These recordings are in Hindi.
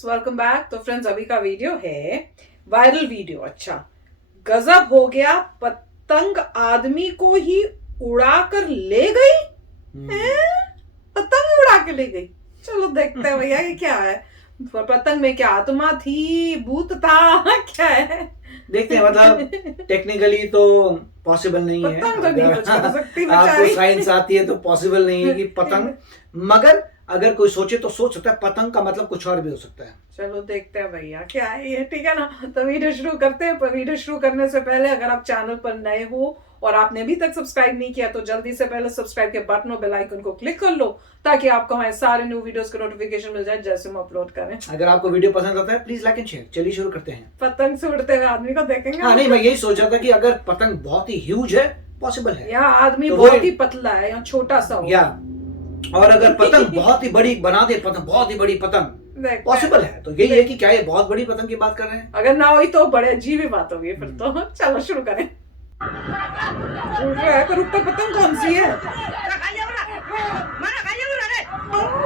Friends, welcome back. तो फ्रेंड्स, अभी का वीडियो है वायरल वीडियो। अच्छा, गजब हो गया, पतंग आदमी को ही उड़ा कर ले गई। पतंग उड़ा के ले गई। चलो देखते हैं भैया ये क्या है। पतंग में क्या आत्मा थी, भूत था, क्या है देखते हैं। मतलब टेक्निकली तो पॉसिबल नहीं है, पतंग तो नहीं कुछ कर सकती आपको बेचारी। साइंस आती है तो पॉसिबल नहीं है कि पतंग, मगर अगर कोई सोचे तो सोच सकता है पतंग का मतलब कुछ और भी हो सकता है। चलो देखते हैं भैया क्या है ये, ठीक है ना। तो वीडियो शुरू करते हैं। पर वीडियो शुरू करने से पहले अगर आप चैनल पर नए हो और आपने अभी तक सब्सक्राइब नहीं किया तो जल्दी से पहले सब्सक्राइब के बटन और बेल आइकन को क्लिक कर लो, ताकि आपको हमारे सारे न्यू वीडियोस के नोटिफिकेशन मिल जाए जैसे हम अपलोड करें। अगर आपको वीडियो पसंद आता है प्लीज लाइक एंड शेयर। चलिए शुरू करते हैं। पतंग से उड़ते हुए आदमी को देखेंगे। हाँ नहीं, मैं यही सोच रहा था कि अगर पतंग बहुत ही ह्यूज है, पॉसिबल है, या आदमी तो बहुत ही पतला है या छोटा सा हो, या और अगर पतंग बहुत ही बड़ी बना दे, पतंग बहुत ही बड़ी पतंग पॉसिबल है। तो यही है कि क्या ये बहुत बड़ी पतंग की बात कर रहे हैं। अगर ना हुई तो बड़े अजीब ही बात होगी फिर तो। चलो शुरू करें। उड़ रहा है, पर ऊपर पतंग कौन सी है?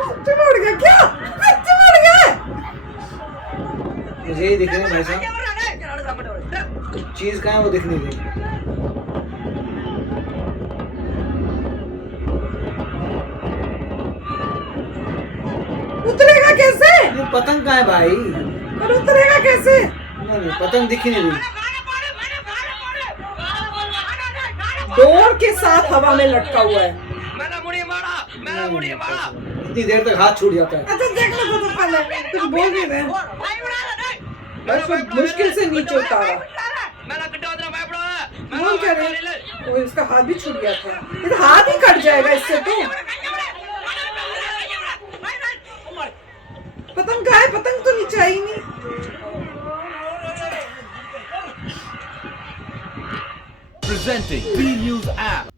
सच्ची में उड़ गया क्या? सच्ची में उड़ गया? मुझे यही दिख रहे हैं भाई साहब, चीज कहाँ है वो दिख नहीं रही। उतरेगा कैसे? ये पतंग कहाँ है भाई? पर उतरेगा कैसे? नहीं, पतंग दिख ही नहीं रही। डोर के साथ हवा में लटका हुआ है। इतनी देर तक हाथ छूट जाता है। अच्छा देख लो तो पहले कुछ बोल नहीं रहे। बस वो मुश्किल से नीचे उतारा। बोल क्या रहे? वो इसका हाथ भी छूट गया था। ये हाथ ही कट जाएगा इससे तो। पतंग कहाँ है? पतंग तो नीचे आई नहीं। Presenting B News app.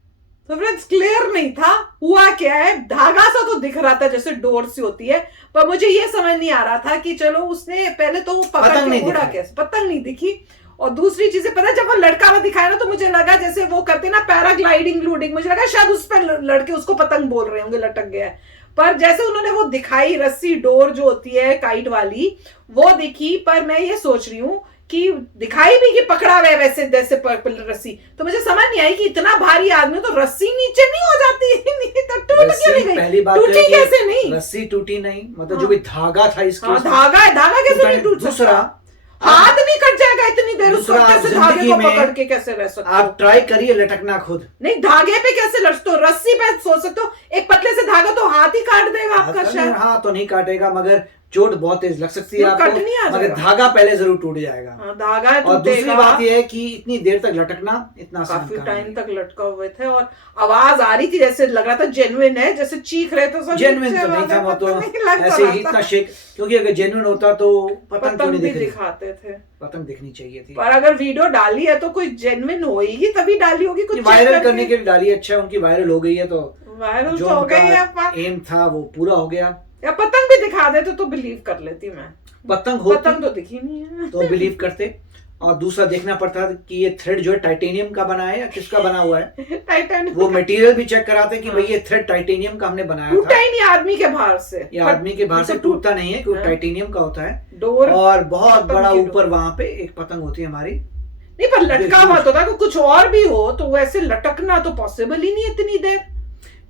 तो फ्रेंड्स, क्लियर नहीं था हुआ क्या है। धागा सा तो दिख रहा था जैसे डोर सी होती है, पर मुझे ये समझ नहीं आ रहा था कि चलो उसने पहले तो वो पकड़ के उड़ा कैसे। पतंग नहीं दिखी। और दूसरी चीजें पता है, जब वो लड़का हुआ दिखाया ना तो मुझे लगा जैसे वो करते ना पैराग्लाइडिंग लूडिंग, मुझे लगा शायद उस पर लड़के उसको पतंग बोल रहे होंगे, लटक गया है। पर जैसे उन्होंने वो दिखाई रस्सी डोर जो होती है काइट वाली, वो दिखी। पर मैं ये सोच रही हूँ कि दिखाई भी कि पकड़ा हुआ है वैसे जैसे रस्सी, तो मुझे समझ नहीं आई कि इतना भारी आदमी तो रस्सी नीचे नहीं हो जाती। नहीं तो टूट क्यों नहीं गई? पहली बात टूटी कैसे नहीं? रस्सी टूटी नहीं, मतलब जो भी धागा था इसके, धागा है, धागा कैसे नहीं टूट सकता? दूसरा, हाथ नहीं कट जाएगा इतनी देर उसको, कैसे धागे को पकड़ के कैसे रह सकते? आप ट्राई करिए लटकना खुद। नहीं, धागे पे कैसे लटकते हो? रस्सी पे सोच सकते हो, एक पतले से धागा तो हाथ ही काट देगा आपका शायद। हाँ तो नहीं काटेगा, मगर चोट बहुत तेज लग सकती है आपको, मगर धागा पहले जरूर टूट जाएगा। धागा और दूसरी बात यह है कि इतनी देर तक लटकना इतना काफी टाइम तक लटका हुए थे और आवाज आ रही थी, जैसे लग रहा था जेन्युइन है, जैसे चीख रहे थे सब। जेन्युइन तो नहीं था वो, तो ऐसे ही इतना शेक, क्योंकि अगर जेन्युइन होता तो पतंग भी दिखाते थे। पतंग दिखनी चाहिए थी। पर अगर वीडियो डाली है तो कोई जेन्युइन होगी तभी डाली होगी, कुछ वायरल करने के लिए डाली। अच्छा, उनकी वायरल हो गई है तो वायरल तो हो गई है, एम था वो पूरा हो गया। या पतंग भी दिखा देते तो बिलीव कर लेती मैं। पतंग तो दिखी नहीं है तो बिलीव करते। और दूसरा देखना पड़ता कि ये थ्रेड जो है टाइटेनियम का बना है या किसका बना हुआ है। टाइटेनियम, वो मटेरियल भी चेक कराते कि भाई ये थ्रेड टाइटेनियम का हमने बनाया था। टूटा ही नहीं आदमी के बाहर से। ये आदमी के बाहर से टूटता नहीं है, क्योंकि टाइटेनियम का होता है डोर। और बहुत बड़ा ऊपर वहां पे एक पतंग होती है हमारी। नहीं, पर लटका हुआ तो था, कुछ और भी हो तो वैसे लटकना तो पॉसिबल ही नहीं इतनी देर।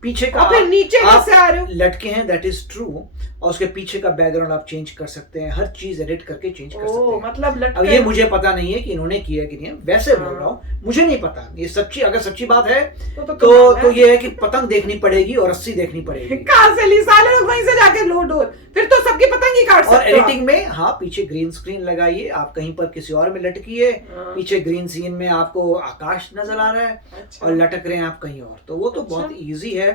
पीछे का फिर नीचे कैसे आ रहे हो? लटके हैं, दैट इज ट्रू। और उसके पीछे का बैकग्राउंड आप चेंज कर सकते हैं, हर चीज एडिट करके चेंज कर सकते हैं। मतलब अब ये मुझे पता नहीं है कि इन्होंने किया कि नहीं, वैसे बोल रहा हूँ, मुझे नहीं पता। ये सच्ची, अगर सच्ची बात है तो ये है कि पतंग देखनी पड़ेगी और रस्सी देखनी पड़ेगी। कहां से ली? साले लोग वहीं से जाके लो डोर, फिर तो सबकी पतंग ही काट सकते हो। और एडिटिंग में हाँ, पीछे ग्रीन स्क्रीन लगाइए, आप कहीं पर किसी और में लटकिए, पीछे ग्रीन सीन में आपको आकाश नजर आ रहा है और लटक रहे हैं आप कहीं और, तो वो तो बहुत ईजी है।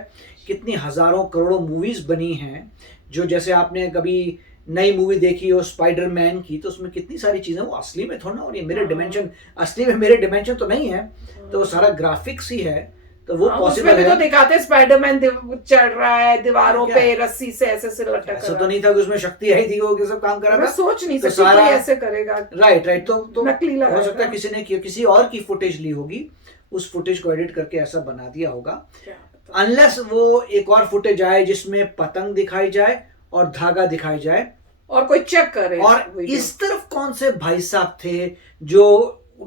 कितनी हजारों करोड़ों मूवीज बनी हैं, जो जैसे आपने कभी नई मूवी देखी हो स्पाइडरमैन की, तो उसमें कितनी सारी चीजें वो असली में थोड़ा, और ये मेरे डिमेंशन, असली में मेरे डिमेंशन तो नहीं है, तो वो सारा ग्राफिक्स ही है, तो वो पॉसिबल है। तो दिखाते स्पाइडरमैन चढ़ रहा है दीवारों पे रस्सी से ऐसे से लटक। ऐसा तो नहीं था कि उसमें शक्ति आई थी वो सब काम कर रहा था। सोच नहीं सकती कोई ऐसे करेगा। राइट, तो नकली लगा हो सकता है किसी ने किसी और की फुटेज ली होगी, उस फुटेज को एडिट करके ऐसा बना दिया होगा। अनलेस वो एक और फुटेज आए जिसमें पतंग दिखाई जाए और धागा दिखाई जाए और कोई चेक करे। और इस तरफ कौन से भाई साहब थे जो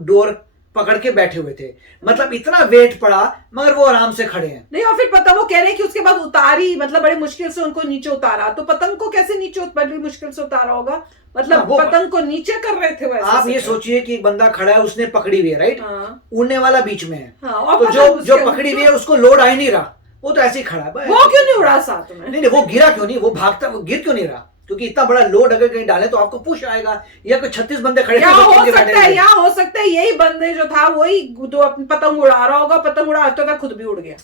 डोर पकड़ के बैठे हुए थे, मतलब इतना वेट पड़ा मगर वो आराम से खड़े हैं। नहीं, और फिर पता वो कह रहे हैं कि उसके बाद उतारी, मतलब बड़ी मुश्किल से उनको नीचे उतारा, तो पतंग को कैसे नीचे बड़ी मुश्किल से उतारा होगा, मतलब पतंग को नीचे कर रहे थे वैसे। आप ये सोचिए कि एक बंदा खड़ा है, उसने पकड़ी हुई है, राइट, उड़ने वाला बीच में है, तो जो पकड़ी हुई है उसको लोड आ ही नहीं रहा, वो तो ऐसे ही खड़ा है। वो क्यों नहीं उड़ा साथ में? नहीं, वो गिरा क्यों नहीं, वो भागता, वो गिर क्यों नहीं रहा? क्योंकि इतना बड़ा लोड अगर कहीं डाले तो आपको पुश आएगा, या कोई 36 बंदे खड़े या हो सकता है यही बंदे जो था वही जो पतंग उड़ा रहा होगा, पतंग उड़ाते था खुद भी उड़ गया।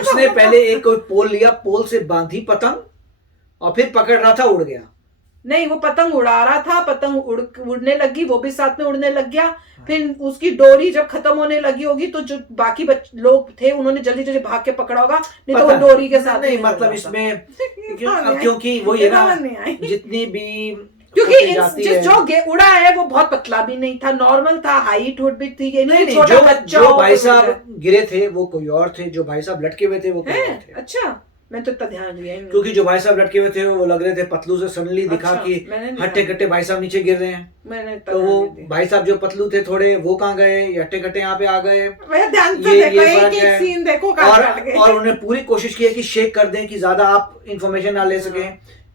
उसने पहले एक कोई पोल लिया, पोल से बांधी पतंग और फिर पकड़ रहा था, उड़ गया। नहीं, वो पतंग उड़ा रहा था, पतंग उड़ने लगी, वो भी साथ में उड़ने लग गया। फिर उसकी डोरी जब खत्म होने लगी होगी तो जो बाकी लोग थे उन्होंने जल्दी जल्दी भाग के पकड़ा होगा, नहीं तो वो डोरी के साथ नहीं, मतलब इसमें क्योंकि वो ये ना जितनी भी, क्योंकि जो उड़ा है वो बहुत पतला भी नहीं था, नॉर्मल था, हाइट भी थी। नहीं, छोटा बच्चा, जो भाई साहब गिरे थे वो कोई और थे, जो भाई साहब लटके हुए थे वो कोई और थे। अच्छा, मैं तो इतना ध्यान दिया ही नहीं। क्योंकि जो भाई साहब लटके हुए थे वो लग रहे थे पतलू से सडनली दिखा कि हट्टे कट्टे भाई साहब नीचे गिर रहे हैं, तो वो भाई साहब जो पतलू थे थोड़े, वो कहाँ गए, हट्टे कट्टे यहाँ पे आ गए। ये सीन देखो, और उन्होंने पूरी कोशिश की है कि शेक कर दें कि ज्यादा आप इंफॉर्मेशन ना ले सके।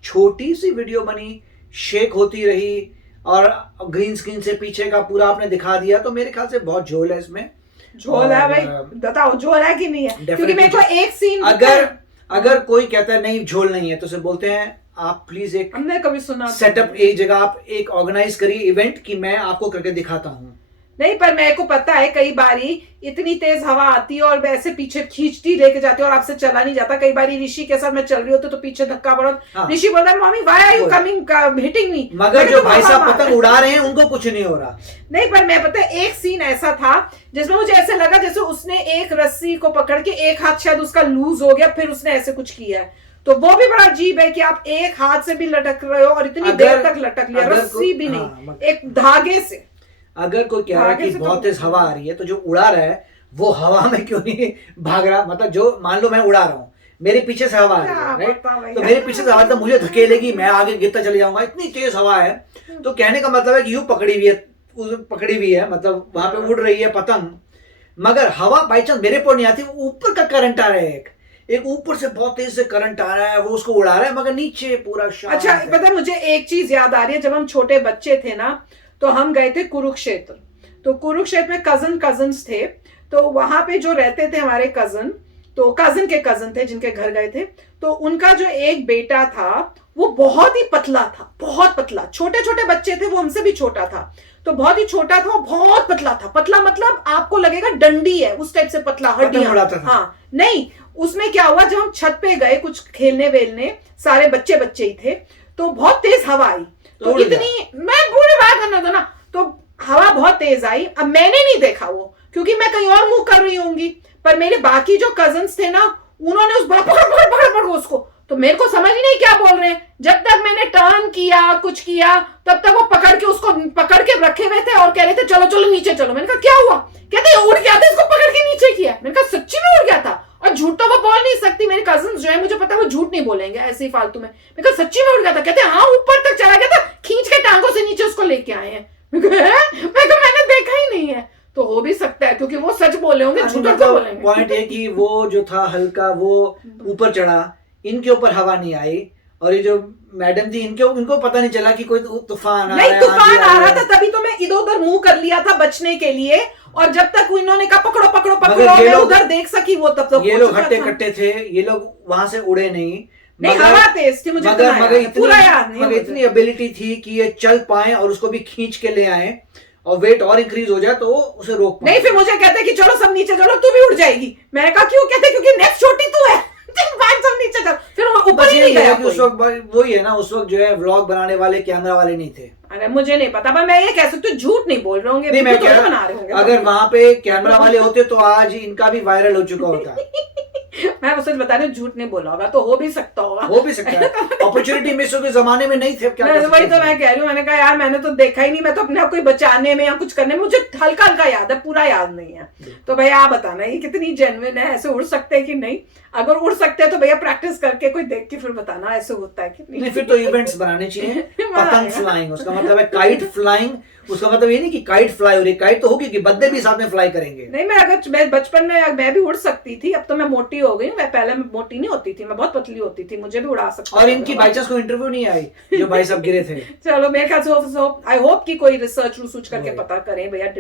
छोटी सी वीडियो बनी, शेक होती रही और ग्रीन स्क्रीन से पीछे का पूरा आपने दिखा दिया, तो मेरे ख्याल से बहुत झोल है इसमें। झोल है भाई, बताओ झोल है कि नहीं है? क्योंकि मेरे को एक सीन, अगर कोई कहता है नहीं झोल नहीं है तो उसे बोलते हैं आप प्लीज एक, हमने कभी सुना सेटअप, एक जगह आप एक ऑर्गेनाइज करिए इवेंट कि मैं आपको करके दिखाता हूँ। नहीं, पर मेरे को पता है कई बारी इतनी तेज हवा आती है और वैसे पीछे खींचती लेके जाती है और आपसे चला नहीं जाता। कई बारी ऋषि के साथ मैं चल रही होती तो पीछे धक्का पड़ा, ऋषि बोल रहा है mummy why are you coming hitting me, मगर जो भाई साहब पतंग उड़ा रहे हैं उनको कुछ नहीं हो रहा। नहीं, पर मैं पता है एक सीन ऐसा था जिसमें मुझे ऐसे लगा जैसे उसने एक रस्सी को पकड़ के एक हाथ शायद उसका लूज हो गया, फिर उसने ऐसे कुछ किया है, तो वो भी बड़ा अजीब है कि आप एक हाथ से भी लटक रहे हो और इतनी देर तक लटक लिया, रस्सी भी नहीं, एक धागे से। अगर कोई कह रहा है कि बहुत तेज हवा आ रही है, तो जो उड़ा रहा है वो हवा में क्यों नहीं भाग रहा? मतलब जो मान लो मैं उड़ा रहा हूँ, मेरे पीछे से हवा आ रही है, राइट, तो मेरे पीछे से हवा तो मुझे धकेलेगी, मैं आगे गिरता चले जाऊंगा, इतनी तेज हवा है। तो कहने का मतलब है कि यूं पकड़ी हुई है, मतलब वहां पे उड़ रही है पतंग, मगर हवा बाई चांस मेरे पर नहीं आती, ऊपर का करंट आ रहा है, एक ऊपर से बहुत तेज से करंट आ रहा है, वो उसको उड़ा रहा है, मगर नीचे पूरा शांत। अच्छा, पता है मुझे एक चीज याद आ रही है, जब हम छोटे बच्चे थे ना तो हम गए थे कुरुक्षेत्र, तो कुरुक्षेत्र में कजन्स थे, तो वहां पे जो रहते थे हमारे कजन, तो कजन के कजन थे जिनके घर गए थे, तो उनका जो एक बेटा था वो बहुत ही पतला था, बहुत पतला, छोटे छोटे बच्चे थे, वो हमसे भी छोटा था, तो बहुत ही छोटा था, बहुत पतला था, पतला मतलब आपको लगेगा डंडी है उस टाइप से पतला, हड्डियां। हाँ, नहीं, उसमें क्या हुआ, जब हम छत पे गए कुछ खेलने वेलने, सारे बच्चे ही थे, तो बहुत तेज हवा आई, तो इतनी, मैं पूरी बात करना था ना, तो हवा बहुत तेज आई। अब मैंने नहीं देखा वो, क्योंकि मैं कहीं और मुंह कर रही होंगी, पर मेरे बाकी जो कजन्स थे ना, उन्होंने उस पकड़ उसको, तो मेरे को समझ ही नहीं क्या बोल रहे हैं। जब तक मैंने टर्न किया, कुछ किया, तब तक वो उसको पकड़ के रखे हुए थे और कह रहे थे चलो चलो नीचे चलो। मैंने कहा क्या हुआ? कहते उड़ गया था, इसको पकड़ के नीचे किया। मैंने कहा सच्ची में उड़ गया था? और झूठ तो वो बोल नहीं सकती, मेरे कजन्स जो है मुझे पता है वो झूठ नहीं बोलेंगे ऐसे ही फालतू में। मैं कहा सच्ची में उड़ गया था? कहते हाँ ऊपर तक चला गया था, खींच के टांगों से नीचे उसको लेके आए हैं। मैंने देखा ही नहीं है, तो हो भी सकता है क्योंकि वो सच बोले होंगे, झूठ तो बोलेंगे। पॉइंट है कि वो जो था हल्का वो ऊपर चढ़ा, इनके ऊपर हवा नहीं आई, और ये जो मैडम थी इनको पता नहीं चला कि कोई तूफान आ रहा है। तूफान आ रहा था, तभी तो मैं इधर उधर मुंह कर लिया था बचने के लिए, और जब तक इन्होंने कहा पकड़ो पकड़ो पकड़ो, मैं उधर देख सकी, वो तब तक ये लोग हट्टे कट्टे थे, ये लोग वहां से उड़े नहीं, हवा तेज थी, मुझे मगर इतनी एबिलिटी थी कि ये चल पाए और उसको भी खींच के ले आए, और वेट और इंक्रीज हो जाए तो उसे रोक पाए। नहीं, फिर मुझे कहते कि चलो सब नीचे चलो, तू भी उड़ जाएगी। मैंने कहा क्यों? कहते क्योंकि नेक्स्ट छोटी तू है, सब नीचे चल। फिर ऊपर ही नहीं गया। उस वक्त वही है ना, उस वक्त जो है व्लॉग बनाने वाले कैमरा वाले नहीं थे। अरे मुझे नहीं पता, पर मैं ये कह सकती हूँ झूठ नहीं बोल रहे होंगे, नहीं मैं कह रहा, अगर वहां पे कैमरा वाले होते तो आज इनका भी वायरल हो चुका होता। मैं सच बता रही हूँ, झूठ नहीं बोला होगा, तो हो भी सकता होगा, हो भी सकता है, अपॉर्चुनिटी मिस हो गई, जमाने में नहीं थे, क्या कर सकते वही तो मैं कह रही हूँ। मैंने कहा यार मैंने तो देखा ही नहीं, मैं तो अपने आप को बचाने में या कुछ करने में, मुझे हल्का हल्का याद है, पूरा याद नहीं है। तो भैया आप बताना ये कितनी जेन्युइन है, ऐसे उड़ सकते हैं कि नहीं? अगर उड़ सकते हैं तो भैया प्रैक्टिस करके कोई देख के फिर बताना ऐसे होता है कि नहीं। फिर तो इवेंट्स बनाने चाहिए। पतंग फ्लाइंग, उसका मतलब है काइट फ्लाइंग, उसका मतलब ये नहीं कि काइट फ्लाई हो रही, काइट तो होगी कि बद्दे भी साथ में फ्लाई करेंगे। नहीं, मैं बचपन में मैं भी उड़ सकती थी, अब तो मैं मोटी हो गई हूँ, मैं पहले मोटी नहीं होती थी, मैं बहुत पतली होती थी, मुझे भी उड़ा सकता। और इनकी बाई चांस को इंटरव्यू नहीं आई जो भाई साहब गिरे थे। चलो मेरे ख्याल से आई होप कि कोई रिसर्च करके पता करें भैया,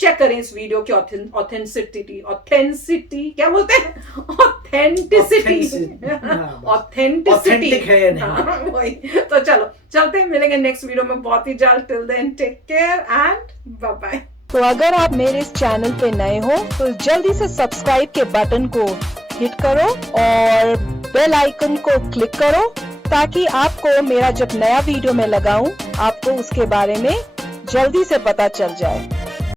चेक करें इस वीडियो की ऑथेंटिसिटी क्या बोलते हैं, ऑथेंटिसिटी है या नहीं। वही। तो चलो चलते हैं, मिलेंगे नेक्स्ट वीडियो में बहुत ही जल्द। Till then take care and bye bye. तो अगर आप मेरे इस चैनल पे नए हो तो जल्दी से सब्सक्राइब के बटन को हिट करो और बेल आइकन को क्लिक करो, ताकि आपको मेरा जब नया वीडियो मैं लगाऊं आपको उसके बारे में जल्दी से पता चल जाए।